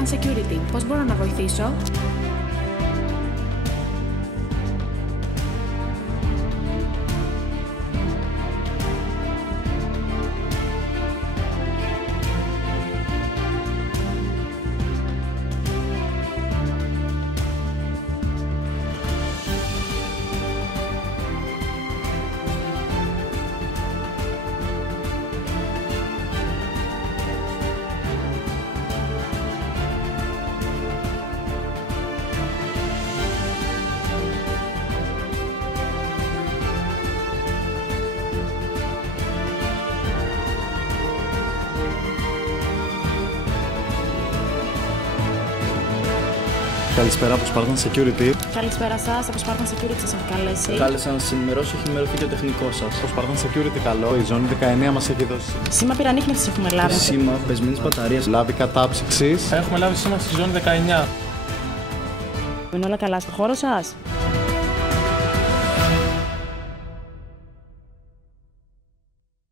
Spartan Security. Πώς μπορώ να βοηθήσω? Καλησπέρα από Spartan Security. Καλησπέρα σας, από Spartan Security σας έχω καλέσει. Κάλεσα να σας ενημερώσω, έχει ενημερωθεί και ο τεχνικός σας. Το Spartan Security καλό, η ζώνη 19 μας έχει δώσει Σήμα πυρανίχνευσης έχουμε λάβει. Σήμα πεσμένης μπαταρίας. λάβει κατάψυξης. Έχουμε λάβει σήμα στη ζώνη 19. Είναι όλα καλά στο χώρο σας?